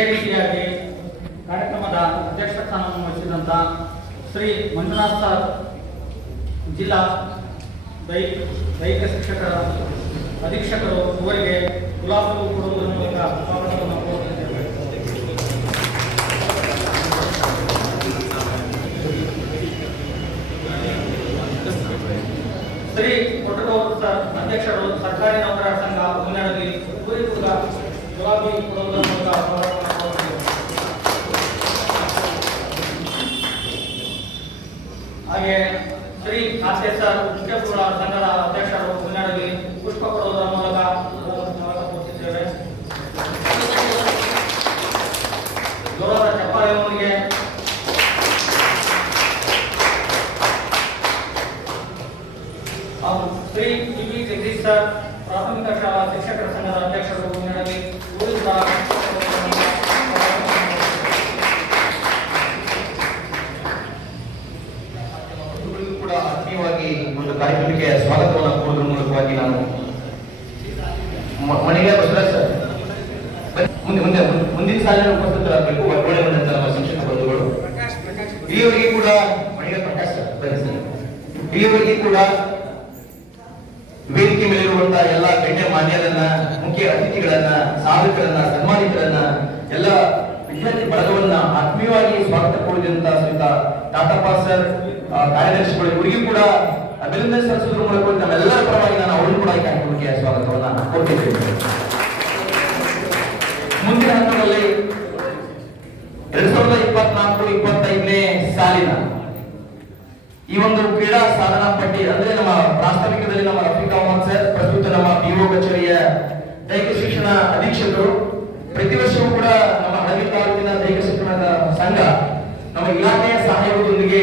ಅದೇ ರೀತಿಯಾಗಿ ಕಾರ್ಯಕ್ರಮದ ಅಧ್ಯಕ್ಷ ಸ್ಥಾನವನ್ನು ವಹಿಸಿದಂಥ ಶ್ರೀ ಮಂಜುನಾಥ್ ಸರ್, ಜಿಲ್ಲಾ ದೈಹಿಕ ದೈಹಿಕ ಶಿಕ್ಷಕರ ಅಧೀಕ್ಷಕರು ಇವರಿಗೆ ಗುಲಾಬಿ ಕೊಡುವುದರ ಮೂಲಕ ಶ್ರೀ ಕೊಟ್ಟಗೌಡ ಸರ್, ಅಧ್ಯಕ್ಷರು ಸರ್ಕಾರಿ ನೌಕರರ ಸಂಘ ಮುನ್ನಡೆಯಲ್ಲಿ ಇವರಿಗೂ ಗುಲಾಬಿ ಕೊಡುವುದರ ಮೂಲಕ ಸ್ವಾಗತವನ್ನು ಹಾಗೆ ಶ್ರೀ ಹಾಸ್ಯ ಸರ್ ಸಂಘದ ಅಧ್ಯಕ್ಷರು ಪುಷ್ಪ ಕೊಡುವುದರ ಮೂಲಕ ಹಾಗೂ Shri T V Jagadish sir ಪ್ರಾಥಮಿಕ ಶಾಲಾ ಶಿಕ್ಷಕರ ಸಂಘದ ಅಧ್ಯಕ್ಷರು ಮುನ್ನಡೆದಿ ಇವರು ಕೂಡ ಇವರಿಗೂ ಕೂಡ ಆತ್ಮೀಯವಾಗಿ ಒಂದು ಕಾರ್ಯಕ್ರಮಕ್ಕೆ ಸ್ವಾಗತವನ್ನು ಮೂಲಕವಾಗಿ ನಾನು ಮನೆಗೆ ಬಸವರಾಜ್ ಸರ್. ಮುಂದೆ ಮುಂದೆ ಮುಂದೆ- ಮುಂದಿನ ಸಾಲಿನ ಉಪಸ್ಥಿತರಾಗಬೇಕು. ಒಳ್ಳೆ ಬಂದಂತ ನಮ್ಮ ಶಿಕ್ಷಕ ಬಂಧುಗಳು. ಇಲ್ಲಿಯವರೆಗೆ ಕೂಡ ಮಣಿಗೆ ಪ್ರಕಾಶ್ ಸರ್ ಸರ್. ಇಲ್ಲಿಯವರೆಗೆ ಕೂಡ ವೇದಿಕೆ ಮೇಲಿರುವಂತಹ ಎಲ್ಲ ಗಣ್ಯ ಮಾನ್ಯರನ್ನ, ಮುಖ್ಯ ಅತಿಥಿಗಳನ್ನ, ಸಾಧಕರನ್ನ, ಸನ್ಮಾನಿತರನ್ನ, ಎಲ್ಲ ವಿದ್ಯಾರ್ಥಿ ಬಳಗವನ್ನ ಆತ್ಮೀಯವಾಗಿ ಸ್ವಾಗತ ಕೋರಿದಂತ ಸಹಿತ ಟಾಟಾ ಸರ್ ಕಾರ್ಯದರ್ಶಿಗಳ ಕಾರ್ಯದರ್ಶಿಗಳು, ಇವರಿಗೂ ಕೂಡ ಅಭಿನಂದನೆ ಸಲ್ಲಿಸುವುದರ ಮೂಲಕ ನಮ್ಮೆಲ್ಲರ ಪರವಾಗಿ ನಾನು ಅವರು ಕೂಡ ಈ ಕಾರ್ಯಕ್ರಮಕ್ಕೆ ಸ್ವಾಗತವನ್ನ ಕೊಟ್ಟಿದ್ದೇನೆ ಮುಂದಿನ ಹಂತದಲ್ಲಿ ಎರಡ್ ಸಾವಿರದ ಇಪ್ಪತ್ನಾಲ್ಕು, ಇಪ್ಪತ್ತೈದನೇ ಸಾಲಿನ ಈ ಒಂದು ಕ್ರೀಡಾ ಸಾಧನಾ ಪಟ್ಟಿ, ಅಂದ್ರೆ ನಮ್ಮ ಪ್ರಾಥಮಿಕದಲ್ಲಿ ನಮ್ಮ ರಫೀಕ್ ಅಹಮದ್ ಸರ್, ಪ್ರಸ್ತುತ ನಮ್ಮ ಬಿಒ ಕಚೇರಿಯ ದೈಹಿಕ ಶಿಕ್ಷಣ ಅಧೀಕ್ಷಕರು. ಪ್ರತಿ ವರ್ಷವೂ ಕೂಡ ನಮ್ಮ ಹಳದಿ ತಾಲೂಕಿನ ದೈಹಿಕ ಶಿಕ್ಷಣದ ಸಂಘ ನಮ್ಮ ಇಲಾಖೆಯ ಸಹಯೋಗದೊಂದಿಗೆ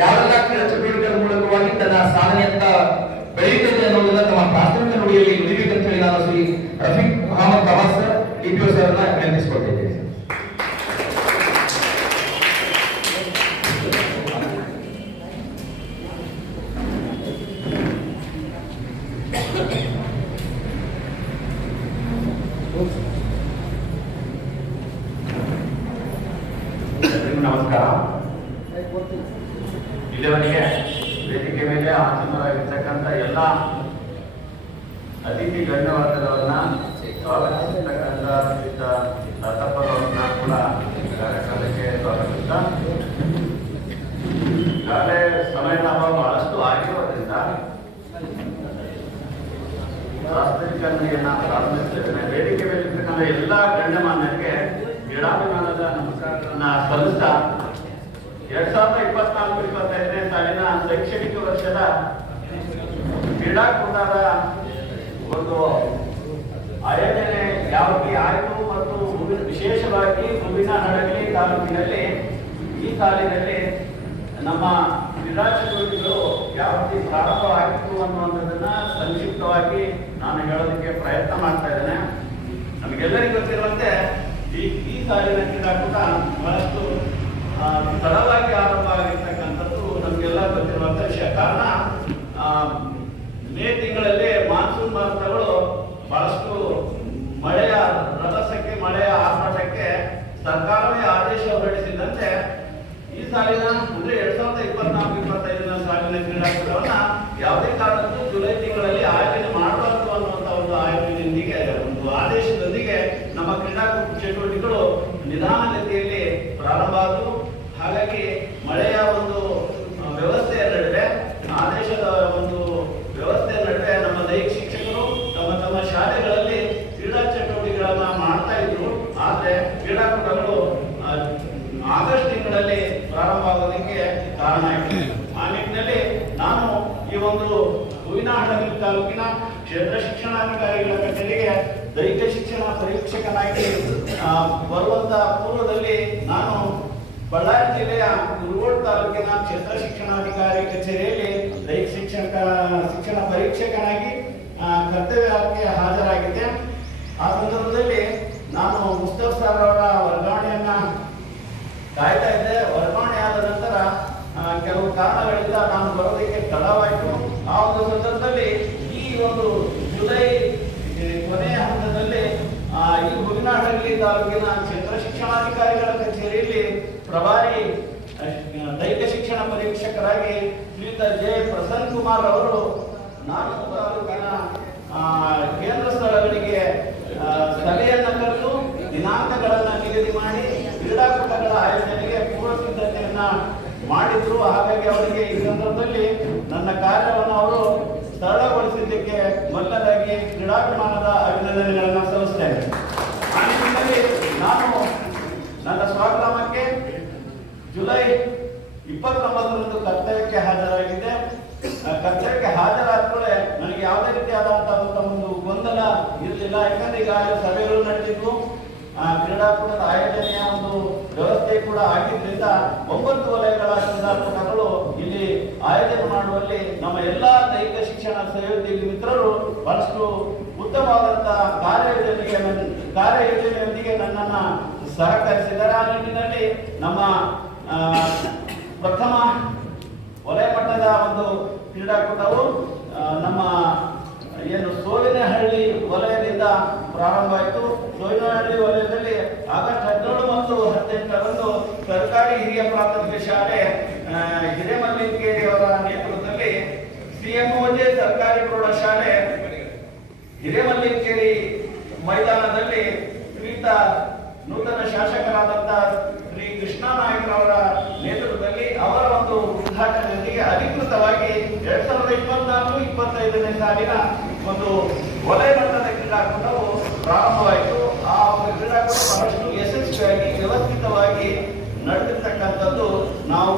ಯಾವೆಲ್ಲ ಕ್ರೀಡಾ ಚಟುವಟಿಕೆಗಳ ಮೂಲಕವಾಗಿ ತನ್ನ ಸಾಧನೆಯತ್ತ ಬೆಳೆಯುತ್ತದೆ ಅನ್ನೋದನ್ನ ತಮ್ಮ ಪ್ರಾಥಮಿಕ ನುಡಿಯಲ್ಲಿ ನುಡಿಬೇಕಂತ ಹೇಳಿ ನಾನು ಶ್ರೀ ರಫೀಕ್ ಅಹಮದ್ ಅಹಮದ್ ಸರ್ ಡಿಪಿಒ ನೆನಪಿಸ್ಕೊಂಡಿದ್ದೀನಿ ನಮಸ್ಕಾರ. ಇಲ್ಲಿವರೆಗೆ ವೇದಿಕೆ ಮೇಲೆ ಆಸೀನರಾಗಿರ್ತಕ್ಕಂಥ ಎಲ್ಲ ಅತಿಥಿ ಗಣ್ಯವರ್ಗದವರನ್ನ ಸ್ವಾಗತಿಸತಕ್ಕಂಥ ದತ್ತಪ್ಪನವ್ರನ್ನ ಕೂಡ ಕಾರ್ಯಕ್ರಮಕ್ಕೆ ಈಗಾಗಲೇ ಸಮಯದ ಅಭಾವ ಬಹಳಷ್ಟು ಆಗಿರೋದ್ರಿಂದ ವೇದಿಕೆ ಮೇಲೆ ಇರ್ತಕ್ಕಂಥ ಎಲ್ಲ ಗಣ್ಯಮಾನ್ಯರಿಗೆ ಕ್ರೀಡಾಭಿಮಾನದ ನಮಸ್ಕಾರಗಳನ್ನ ಸಲ್ಲಿಸ್ತಾ, ಎರಡ್ ಸಾವಿರದ ಇಪ್ಪತ್ನಾಲ್ಕು, ಇಪ್ಪತ್ತೈದನೇ ಸಾಲಿನ ಶೈಕ್ಷಣಿಕ ವರ್ಷದ ಕ್ರೀಡಾಕೂಟದ ಒಂದು ಆಯೋಜನೆ ಯಾವ ರೀತಿ ಆಯಿತು ಮತ್ತು ವಿಶೇಷವಾಗಿ ಹೂವಿನ ಹಡಗಲಿ ತಾಲೂಕಿನಲ್ಲಿ ಈ ಕಾಲದಲ್ಲಿ ನಮ್ಮ ಕ್ರೀಡಾ ಚಟುವಟಿಕೆಗಳು ಯಾವ ರೀತಿ ಪ್ರಾರಂಭವಾಗಿತ್ತು ಅನ್ನುವಂಥದ್ದನ್ನ ಸಂಕ್ಷಿಪ್ತವಾಗಿ ನಾನು ಹೇಳೋದಕ್ಕೆ ಪ್ರಯತ್ನ ಮಾಡ್ತಾ ಇದ್ದೇನೆ. ನಮಗೆಲ್ಲರಿಗೂ ಗೊತ್ತಿರುವಂತೆ ಈ ಈ ಸಾಲಿನ ಕ್ರೀಡಾಕೂಟ ಬಹಳಷ್ಟು ತಡವಾಗಿ ಆರಂಭ ಆಗಿರ್ತಕ್ಕಂಥದ್ದು ನಮಗೆಲ್ಲ ಗೊತ್ತಿರುವಂಥ ವಿಷಯ. ಕಾರಣ ಮೇ ತಿಂಗಳಲ್ಲಿ ಸರ್ಕಾರವೇ ಆದೇಶ ಹೊರಡಿಸಿದಂತೆ ಈ ಸಾಲಿನ ಅಂದ್ರೆ ಎರಡ್ ಸಾವಿರದ ಇಪ್ಪತ್ನಾಲ್ಕು ಇಪ್ಪತ್ತೈದನ ಸಾಲಿನ ಕ್ರೀಡಾಕೂಟವನ್ನ ಯಾವುದೇ ಕಾರಣಕ್ಕೂ ಜುಲೈ ತಿಂಗಳಲ್ಲಿ ಆಯೋಜನೆ ಮಾಡಬಾರದು ಅನ್ನುವಂತ ಒಂದು ಆಯೋಜನೆಯೊಂದಿಗೆ ಒಂದು ಆದೇಶದೊಂದಿಗೆ ನಮ್ಮ ಕ್ರೀಡಾಕೂಟ ಚಟುವಟಿಕೆಗಳು ನಿಧಾನಗತಿಯಲ್ಲಿ ಪ್ರಾರಂಭ ಆದವು ಹಾಗಾಗಿ ಮಳೆಯ ಒಂದು ಆ, ವ್ಯವಸ್ಥೆಯ ನಡುವೆ ಆದೇಶದ ಒಂದು ವ್ಯವಸ್ಥೆಯ ನಡುವೆ ನಮ್ಮ ದೈಹಿಕ ಶಿಕ್ಷಕರು ತಮ್ಮ ತಮ್ಮ ಶಾಲೆಗಳಲ್ಲಿ ಕ್ರೀಡಾ ಚಟುವಟಿಕೆಗಳನ್ನ ಮಾಡ್ತಾ ಇದ್ರು ಆದ್ರೆ ಕ್ರೀಡಾಕೂಟಗಳು ಆ, ಆಗಸ್ಟ್ ತಿಂಗಳಲ್ಲಿ ಪ್ರಾರಂಭ ಆಗೋದಕ್ಕೆ ಕಾರಣ ಆಗಿದೆ ಆ ನಿಟ್ಟಿನಲ್ಲಿ ನಾನು ಈ ಒಂದು ಹೂವಿನಹಡಗಲಿ ತಾಲೂಕಿನ ಕ್ಷೇತ್ರ ಶಿಕ್ಷಣಾಧಿಕಾರಿಗಳ ಕಚೇರಿಗೆ ದೈಹಿಕ ಶಿಕ್ಷಣ ಪರೀಕ್ಷಕನಾಗಿ ಆ, ಬರುವಂತ ಪೂರ್ವದಲ್ಲಿ ನಾನು ಬಳ್ಳಾರಿ ಜಿಲ್ಲೆಯ ಕುರುಗೋಡು ತಾಲೂಕಿನ ಕ್ಷೇತ್ರ ಶಿಕ್ಷಣಾಧಿಕಾರಿ ಕಚೇರಿಯಲ್ಲಿ ದೈಹಿಕ ಶಿಕ್ಷಕ ಶಿಕ್ಷಣ ಪರೀಕ್ಷಕನಾಗಿ ಕರ್ತವ್ಯಕ್ಕೆ ಹಾಜರಾಗಿದ್ದೆ. ಆ ಸಂದರ್ಭದಲ್ಲಿ ನಾನು ಮುಸ್ತಫ್ ಸರ್ ಅವರ ವರ್ಗಾವಣೆಯನ್ನ ಕಾಯ್ತಾ ಇದ್ದೆ. ವರ್ಗಾವಣೆ ಆದ ನಂತರ ಕೆಲವು ಕಾರಣಗಳಿಂದ ನಾನು ಬರೋದಕ್ಕೆ ತಡವಾಯಿತು. ಆ ಒಂದು ಸಂದರ್ಭದಲ್ಲಿ ಈ ಒಂದು ತಾಲೂಕಿನ ಕ್ಷೇತ್ರ ಶಿಕ್ಷಣಾಧಿಕಾರಿಗಳ ಕಚೇರಿಯಲ್ಲಿ ಪ್ರಭಾರಿ ದೈಹಿಕ ಶಿಕ್ಷಣ ಪರೀಕ್ಷಕರಾಗಿ ಶ್ರೀಯುತ ಜೆ. ಪ್ರಸನ್ನ ಕುಮಾರ್ ಅವರು ನಾಲ್ಕು ತಾಲೂಕಿನ ಕೇಂದ್ರ ಸ್ಥಳಗಳಿಗೆ ಆ, ಸಭೆಯನ್ನ ಕರೆದು ದಿನಾಂಕಗಳನ್ನ ನಿಗದಿ ಮಾಡಿ ಕ್ರೀಡಾಕೂಟಗಳ ಆಯೋಜನೆಗೆ ಪೂರ್ವ ಸಿದ್ಧತೆಯನ್ನ ಮಾಡಿದ್ರು ಹಾಗಾಗಿ ಅವರಿಗೆ ಈ ಸಂದರ್ಭದಲ್ಲಿ ನನ್ನ ಕಾರ್ಯವನ್ನು ಅವರು ಸರಳಗೊಳಿಸಿದ್ದಕ್ಕೆ ಮೊದಲದಾಗಿ ಕ್ರೀಡಾಭಿಮಾನದ ಅಭಿನಂದನೆಗಳನ್ನು ಸಲ್ಲಿಸ್ತೇನೆ ಆ ನಿಟ್ಟಿನಲ್ಲಿ ನಾನು ನನ್ನ ಸ್ವಗ್ರಾಮಕ್ಕೆ ಜುಲೈ ಇಪ್ಪತ್ತೊಂಬತ್ತರಂದು ಕರ್ತವ್ಯಕ್ಕೆ ಹಾಜರಾಗಿದ್ದೆ ಕರ್ತವ್ಯಕ್ಕೆ ಹಾಜರಾದ ಕೂಡಲೇ ನನಗೆ ಯಾವುದೇ ರೀತಿಯಾದಂತಹ ಒಂದು ಗೊಂದಲ ಇರಲಿಲ್ಲ. ಯಾಕಂದ್ರೆ ಈಗ ಸಭೆಗಳು ನಡೆದಿದ್ದು ಕ್ರೀಡಾಕೂಟದ ಆಯೋಜನೆಯ ಒಂದು ವ್ಯವಸ್ಥೆ ಕೂಡ ಆಗಿದ್ರಿಂದ ಒಂಬತ್ತು ವಲಯಗಳ ಕ್ರೀಡಾಕೂಟಗಳು ಇಲ್ಲಿ ಆಯೋಜನೆ ಮಾಡುವಲ್ಲಿ ನಮ್ಮ ಎಲ್ಲಾ ದೈಹಿಕ ಶಿಕ್ಷಣ ಸಹಯೋಗಿ ಮಿತ್ರರು ಬಹಳಷ್ಟು ಉತ್ತಮವಾದಂತಹ ಕಾರ್ಯಯೋಜನೆಗೆ ಕಾರ್ಯಯೋಜನೆಯೊಂದಿಗೆ ನನ್ನನ್ನ ಸಹಕರಿಸಿದ್ದಾರೆ. ಆ ನಿಟ್ಟಿನಲ್ಲಿ ನಮ್ಮ ಪ್ರಥಮ ವಲಯ ಮಟ್ಟದ ಒಂದು ಕ್ರೀಡಾಕೂಟವು ನಮ್ಮ ಏನು ಸೋಲಿನಹಳ್ಳಿ ವಲಯದಿಂದ ಪ್ರಾರಂಭ ಆಯಿತು. ಸೋಲಿನಹಳ್ಳಿ ವಲಯದಲ್ಲಿ ಆಗಸ್ಟ್ ಹದಿನೇಳು ಮತ್ತು ಹದಿನೆಂಟರಂದು ಸರ್ಕಾರಿ ಹಿರಿಯ ಪ್ರಾಥಮಿಕ ಶಾಲೆ ಹಿರೇಮಲ್ಲಿಕೇರಿಯವರ ನೇತೃತ್ವದಲ್ಲಿ ಸಿಎಂಒಜೆ ಸರ್ಕಾರಿ ಪ್ರೌಢಶಾಲೆ ಹಿರೇಮಲ್ಲಿಕೇರಿ ಮೈದಾನದಲ್ಲಿ ಶ್ರೀಯುತ ನೂತನ ಶಾಸಕರಾದಂತ ಶ್ರೀ ಕೃಷ್ಣ ನೇತೃತ್ವದಲ್ಲಿ ಅವರ ಒಂದು ಉದ್ಘಾಟನೆಯೊಂದಿಗೆ ಅಧಿಕೃತವಾಗಿ ಎರಡ್ ಸಾವಿರದ ಇಪ್ಪತ್ನಾಲ್ಕು, ಇಪ್ಪತ್ತೈದನೇ ಸಾಲಿನ ಒಂದು ವಲಯ ಮಟ್ಟದ ಕ್ರೀಡಾಕೂಟವು ಪ್ರಾರಂಭವಾಯಿತು. ಆ ಒಂದು ಕ್ರೀಡಾಕೂಟ ಬಹಳಷ್ಟು ಯಶಸ್ವಿಯಾಗಿ, ವ್ಯವಸ್ಥಿತವಾಗಿ ನಡೆದಿರ್ತಕ್ಕಂಥದ್ದು ನಾವು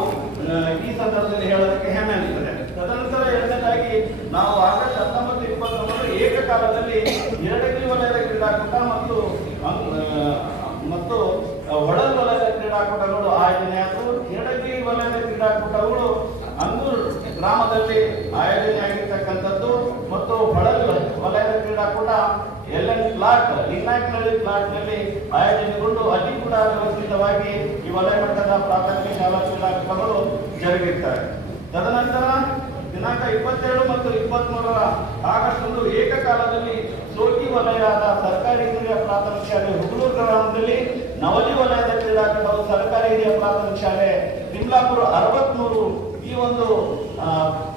ಆ, ಈ ಸಂದರ್ಭದಲ್ಲಿ ಹೇಳೋದಕ್ಕೆ ಹೆಮ್ಮೆ ಅನಿಸ್ತದೆ ತದನಂತರ ಎರಡನೇದಾಗಿ ನಾವು ಆಗಸ್ಟ್ ಹತ್ತೊಂಬತ್ತು ಇಪ್ಪತ್ತೊಂಬತ್ತು ಏಕಕಾಲದಲ್ಲಿ ಎರಡನೇ ವಲಯದ ಕ್ರೀಡಾಕೂಟ ಮತ್ತು ಅಂಗ್- ಆ, ಮತ್ತು ಒಳಲ್ ವಲಯದ ಕ್ರೀಡಾಕೂಟಗಳು ಆಯೋಜನೆಯಾದವು ವಲಯದ ಕ್ರೀಡಾಕೂಟಗಳು ಅಂಗೂರ್ ಗ್ರಾಮದಲ್ಲಿ ಆಯೋಜನೆಯಾಗಿರ್ತಕ್ಕಂಥದ್ದು ಮತ್ತು ಹೊಳಲ್ ವಲಯದ ಕ್ರೀಡಾಕೂಟ ಎಲ್ ಎನ್ ಪ್ಲಾಟ್ ಲಿಂಗಾಯತನಹಳ್ಳಿ ಪ್ಲಾಟ್ನಲ್ಲಿ ಆಯೋಜನೆಗೊಂಡು ಅಲ್ಲಿ ಕೂಡ ವ್ಯವಸ್ಥಿತವಾಗಿ ಈ ವಲಯ ಮಟ್ಟದ ಪ್ರಾಥಮಿಕ ಶಾಲಾ ಕ್ರೀಡಾಕೂಟಗಳು ಜರುಗಿರ್ತವೆ. ತದನಂತರ ದಿನಾಂಕ ಇಪ್ಪತ್ತೆರಡು ಮತ್ತು ಇಪ್ಪತ್ಮೂರರ ಆಗಸ್ಟ್ ಒಂದು ಏಕಕಾಲದಲ್ಲಿ ಸೋಕಿ ವಲಯದ ಸರ್ಕಾರಿ ಹಿರಿಯ ಪ್ರಾಥಮಿಕ ಶಾಲೆ ಹುಗಲೂರು ಗ್ರಾಮದಲ್ಲಿ ನವಲಿ ವಲಯದ ಕ್ರೀಡಾಕೂಟವು ಸರ್ಕಾರಿ ಹಿರಿಯ ಪ್ರಾಥಮಿಕ ಶಾಲೆ ತಿಮ್ಲಾಪುರ ಅರವತ್ಮೂರು ಈ ಒಂದು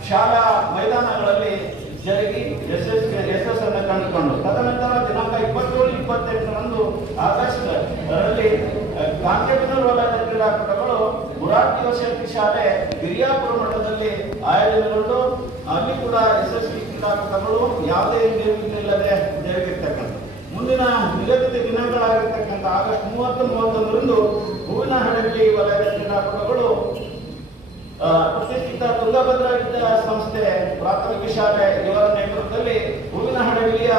ಶಾಲಾ ಮೈದಾನಗಳಲ್ಲಿ ಜರುಗಿ ಯಶಸ್ವಿ ಯಶಸ್ಸನ್ನು ಕಂಡುಕೊಂಡು ತದನಂತರ ದಿನಾಂಕ ಇಪ್ಪತ್ತೇಳು, ಇಪ್ಪತ್ತೆಂಟರಂದು ಆಗಸ್ಟ್ ಅದರಲ್ಲಿ ಕಾಂತೇಬನೂರು ವಲಯದ ಕ್ರೀಡಾಕೂಟಗಳು ಮುರಾರ್ಜಿ ವಸತಿ ಶಾಲೆ ಗಿರಿಯಾಪುರ ಮಠದಲ್ಲಿ ಆಯೋಜನೆಗೊಂಡು, ಅಲ್ಲಿ ಕೂಡ ಯಶಸ್ವಿ ಕ್ರೀಡಾಕೂಟಗಳು ಯಾವುದೇ ನಿರ್ಮಿತಿಲ್ಲದೆ ಜರುಗಿರ್ತಕ್ಕಂಥ ಮುಂದಿನ ನಿಗದಿತ ದಿನಗಳಾಗಿರ್ತಕ್ಕಂಥ ಆಗಸ್ಟ್ ಮೂವತ್ತು, ಮೂವತ್ತೊಂದರಂದು ಹೂವಿನ ಹಡಗಲಿ ವಲಯದ ಕ್ರೀಡಾಕೂಟಗಳು ಪ್ರತಿಷ್ಠಿತ ತುಂಗಭದ್ರಾ ವಿದ್ಯಾ ಸಂಸ್ಥೆ, ಪ್ರಾಥಮಿಕ ಶಾಲೆ ಇವರ ನೇತೃತ್ವದಲ್ಲಿ ಹೂವಿನ ಹಡಗಲಿಯ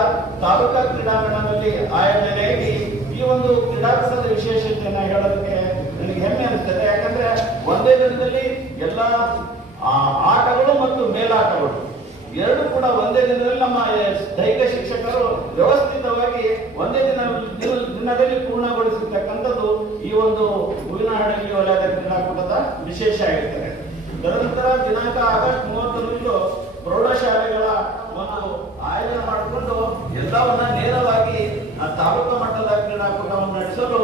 ತಾಲೂಕಾ ಕ್ರೀಡಾಂಗಣದಲ್ಲಿ ಆಯೋಜನೆಯಾಗಿ ಈ ಒಂದು ಕ್ರೀಡಾಕೂಟದ ವಿಶೇಷತೆಯನ್ನು ಹೇಳೋದಕ್ಕೆ ನನಗೆ ಹೆಮ್ಮೆ ಅನಿಸ್ತದೆ. ಯಾಕಂದ್ರೆ ಒಂದೇ ದಿನದಲ್ಲಿ ಎಲ್ಲ ಆಟಗಳು ಮತ್ತು ಮೇಲಾಟಗಳು ಎರಡು ಕೂಡ ಒಂದೇ ದಿನದಲ್ಲಿ ನಮ್ಮ ದೈಹಿಕ ಶಿಕ್ಷಕರು ವ್ಯವಸ್ಥಿತವಾಗಿ ಒಂದೇ ದಿನ ದಿನ- ದಿನದಲ್ಲಿ ಪೂರ್ಣಗೊಳಿಸಿರ್ತಕ್ಕಂಥದ್ದು ಈ ಒಂದು ಹೂವಿನ ಹಡಗಲಿ ವಲಯದ ಕ್ರೀಡಾಕೂಟದ ವಿಶೇಷ ಆಗಿರ್ತದೆ. ತದನಂತರ ದಿನಾಂಕ ಆಗಸ್ಟ್ ಮೂವತ್ತೊಂದರಂದು ಪ್ರೌಢಶಾಲೆಗಳ ಒಂದು ಆಯೋಜನೆ ಮಾಡಿಕೊಂಡು ಎಲ್ಲವನ್ನ ನೇರವಾಗಿ ತಾಲೂಕು ಮಟ್ಟದ ಕ್ರೀಡಾಕೂಟವನ್ನು ನಡೆಸಲು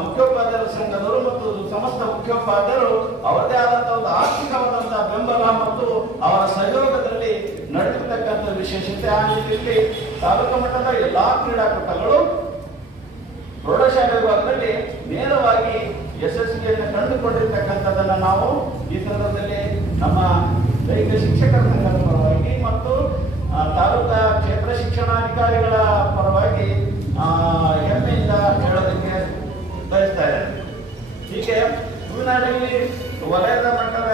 ಮುಖ್ಯೋಪಾಧ್ಯಾಯರ ಸಂಘದವರು ಮತ್ತು ಸಮಸ್ತ ಮುಖ್ಯೋಪಾಧ್ಯಾಯರು ಅವರದೇ ಆದಂತಹ ಒಂದು ಆರ್ಥಿಕವಾದಂತಹ ಬೆಂಬಲ ಮತ್ತು ಅವರ ಸಹಯೋಗದಲ್ಲಿ ನಡೆದಿರ್ತಕ್ಕಂಥ ವಿಶೇಷತೆ ಆ ರೀತಿಯಲ್ಲಿ ತಾಲೂಕು ಮಟ್ಟದ ಎಲ್ಲಾ ಕ್ರೀಡಾಕೂಟಗಳು ಪ್ರೌಢಶಾಲೆ ವಿಭಾಗದಲ್ಲಿ ನೇರವಾಗಿ ಯಶಸ್ವಿಯನ್ನು ಕಂಡುಕೊಂಡಿರ್ತಕ್ಕಂಥದ್ದನ್ನು ನಾವು ಈ ಸಂದರ್ಭದಲ್ಲಿ ನಮ್ಮ ದೈಹಿಕ ಶಿಕ್ಷಕರ ಸಂಘದ ಪರವಾಗಿ ಮತ್ತು ತಾಲೂಕಾ ಕ್ಷೇತ್ರ ಶಿಕ್ಷಣಾಧಿಕಾರಿಗಳ ಪರವಾಗಿ ಹೆಮ್ಮೆಯಿಂದ ಹೇಳೋದಕ್ಕೆ ಬಯಸ್ತಾ ಇದ್ದಾರೆ ಹೀಗೆ ಹೂವಿನಹಳ್ಳಿ ವಲಯದ ಮಟ್ಟದ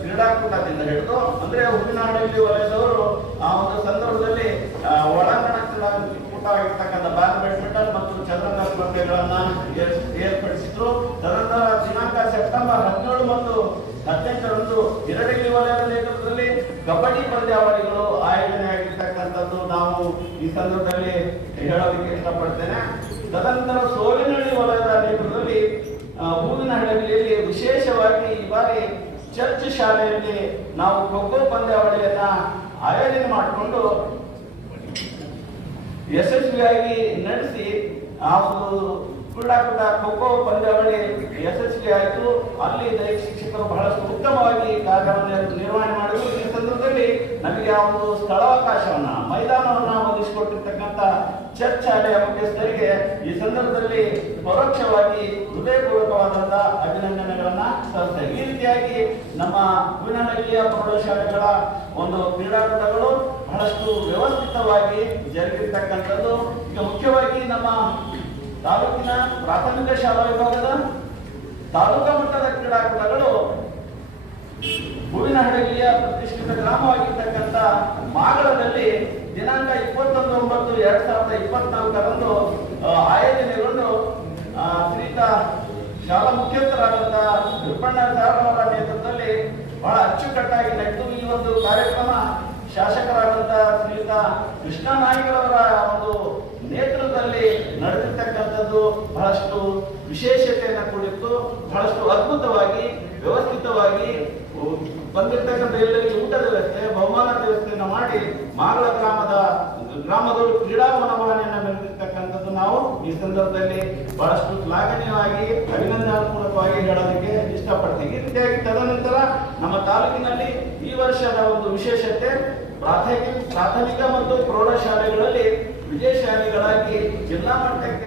ಕ್ರೀಡಾಕೂಟದಿಂದ ಹಿಡಿದು, ಅಂದ್ರೆ ಹೂವಿನಹಳ್ಳಿ ವಲಯದವರು ಆ ಒಂದು ಸಂದರ್ಭದಲ್ಲಿ ಒಳಾಂಗಣ ಕ್ರೀಡಾಕೂಟ ಆಗಿರ್ತಕ್ಕಂಥ ಬಾಲ್ ಬ್ಯಾಡ್ಮಿಂಟನ್ ಮತ್ತು ಚಂದ್ರನ ಸ್ಪರ್ಧೆಗಳನ್ನ ಏರ್ಪಡಿಸಿದ್ರು. ತದನಂತರ ದಿನಾಂಕ ಸೆಪ್ಟೆಂಬರ್ ಹದಿನೇಳು ಮತ್ತು ಹದಿನೆಂಟರಂದು ಹಿರಡಗಿ ವಲಯದ ನೇತೃತ್ವದಲ್ಲಿ ಕಬಡ್ಡಿ ಪಂದ್ಯಾವಳಿಗಳು ಆಯೋಜನೆ ಆಗಿರ್ತಕ್ಕಂಥದ್ದು. ನಾವು ಈ ಸಂದರ್ಭದಲ್ಲಿ ಹೇಳೋದಕ್ಕೆ ಇಷ್ಟಪಡ್ತೇನೆ. ತದನಂತರ ಸೋಲಿನಹಳ್ಳಿ ವಲಯದ ನೇತೃತ್ವದಲ್ಲಿ ಹೂವಿನಹಳ್ಳಿಯಲ್ಲಿ ವಿಶೇಷವಾಗಿ ಈ ಬಾರಿ ಚರ್ಚ್ ಶಾಲೆಯಲ್ಲಿ ನಾವು ಖೋಖೋ ಪಂದ್ಯಾವಳಿಯನ್ನ ಆಯೋಜನೆ ಮಾಡಿಕೊಂಡು ಯಶಸ್ವಿಯಾಗಿ ನಡೆಸಿ ಆ ಒಂದು ಕ್ರೀಡಾಕೂಟ ಖೋಖೋ ಪಂದ್ಯಾವಳಿ ಯಶಸ್ವಿ ಆಯಿತು ಅಲ್ಲಿ ದೈಹಿಕ ಶಿಕ್ಷಕರು ಬಹಳಷ್ಟು ಉತ್ತಮವಾಗಿ ಕಾರ್ಯವನ್ನು ನಿರ್ವಹಣೆ ಮಾಡಿದ್ರು. ಈ ಸಂದರ್ಭದಲ್ಲಿ ನಮಗೆ ಆ ಒಂದು ಸ್ಥಳಾವಕಾಶವನ್ನ, ಮೈದಾನವನ್ನ ಒದಗಿಸಿಕೊಟ್ಟಿರ್ತಕ್ಕಂಥ ಚರ್ಚ್ ಶಾಲೆಯ ಮುಖ್ಯಸ್ಥರಿಗೆ ಈ ಸಂದರ್ಭದಲ್ಲಿ ಪರೋಕ್ಷವಾಗಿ ಹೃದಯಪೂರ್ವಕವಾದಂತಹ ಅಭಿನಂದನೆಗಳನ್ನ ಸಲ್ಲಿಸ್ತೇವೆ ಈ ರೀತಿಯಾಗಿ ನಮ್ಮ ಹೂವಿನಹಳ್ಳಿಯ ಪ್ರೌಢಶಾಲೆಗಳ ಒಂದು ಕ್ರೀಡಾಕೂಟಗಳು ಬಹಳಷ್ಟು ವ್ಯವಸ್ಥಿತವಾಗಿ ಜರುಗಿರ್ತಕ್ಕಂಥದ್ದು. ಈಗ ಮುಖ್ಯವಾಗಿ ನಮ್ಮ ತಾಲೂಕಿನ ಪ್ರಾಥಮಿಕ ಶಾಲಾ ವಿಭಾಗದ ತಾಲೂಕಾ ಮಟ್ಟದ ಕ್ರೀಡಾಕೂಟಗಳು ಹೂವಿನಹಡಗಿಯ ಪ್ರತಿಷ್ಠಿತ ಗ್ರಾಮವಾಗಿರ್ತಕ್ಕಂಥ ಮಾಗಳದಲ್ಲಿ ದಿನಾಂಕ ಇಪ್ಪತ್ತೊಂದು ಒಂಬತ್ತು ಎರಡ್ ಸಾವಿರದ ಇಪ್ಪತ್ನಾಲ್ಕರಂದು ಆಯೋಜನೆಗೊಂಡು ಆ, ಶ್ರೀಯುತ ಶಾಲಾ ಮುಖ್ಯಸ್ಥರಾದಂತಹ ಕೃಪಣ್ಣ ಸಾರ್ ಅವರ ನೇತೃತ್ವದಲ್ಲಿ ಬಹಳ ಅಚ್ಚುಕಟ್ಟಾಗಿ ನಡೆದು ಈ ಒಂದು ಕಾರ್ಯಕ್ರಮ. ಶಾಸಕರಾದಂತಹ ಶ್ರೀಯುತ ಕೃಷ್ಣ ನಾಯ್ಕರವರ ಒಂದು ನೇತೃತ್ವದಲ್ಲಿ ನಡೆದಿರ್ತಕ್ಕಂಥದ್ದು ಬಹಳಷ್ಟು ವಿಶೇಷತೆಯನ್ನು ಕೂಡಿತ್ತು. ಬಹಳಷ್ಟು ಅದ್ಭುತವಾಗಿ ವ್ಯವಸ್ಥಿತವಾಗಿ ಬಂದಿರ್ತಕ್ಕಂಥ ಎಲ್ಲರಿಗೆ ವ್ಯವಸ್ಥೆ ಬಹುಮಾನದ ವ್ಯವಸ್ಥೆಯನ್ನು ಮಾಡಿ ಮಾಗಳ ಗ್ರಾಮದ ಗ್ರಾಮದವರು ಕ್ರೀಡಾ ಮನೋಭಾವನೆಯನ್ನು ಮೆರೆದಿರ್ತಕ್ಕಂಥದ್ದು ನಾವು ಈ ಸಂದರ್ಭದಲ್ಲಿ ಬಹಳಷ್ಟು ಶ್ಲಾಘನೀಯವಾಗಿ, ಅಭಿನಂದನಾತ್ಮಕವಾಗಿ ಹೇಳೋದಕ್ಕೆ ಇಷ್ಟಪಡ್ತೀವಿ ರೀತಿಯಾಗಿ ತದನಂತರ ನಮ್ಮ ತಾಲೂಕಿನಲ್ಲಿ ಈ ವರ್ಷದ ಒಂದು ವಿಶೇಷತೆ, ಪ್ರಾಥಮಿಕ ಪ್ರಾಥಮಿಕ ಮತ್ತು ಪ್ರೌಢಶಾಲೆಗಳಲ್ಲಿ ವಿಜಯಶಾಲೆಗಳಾಗಿ ಜಿಲ್ಲಾ ಮಟ್ಟಕ್ಕೆ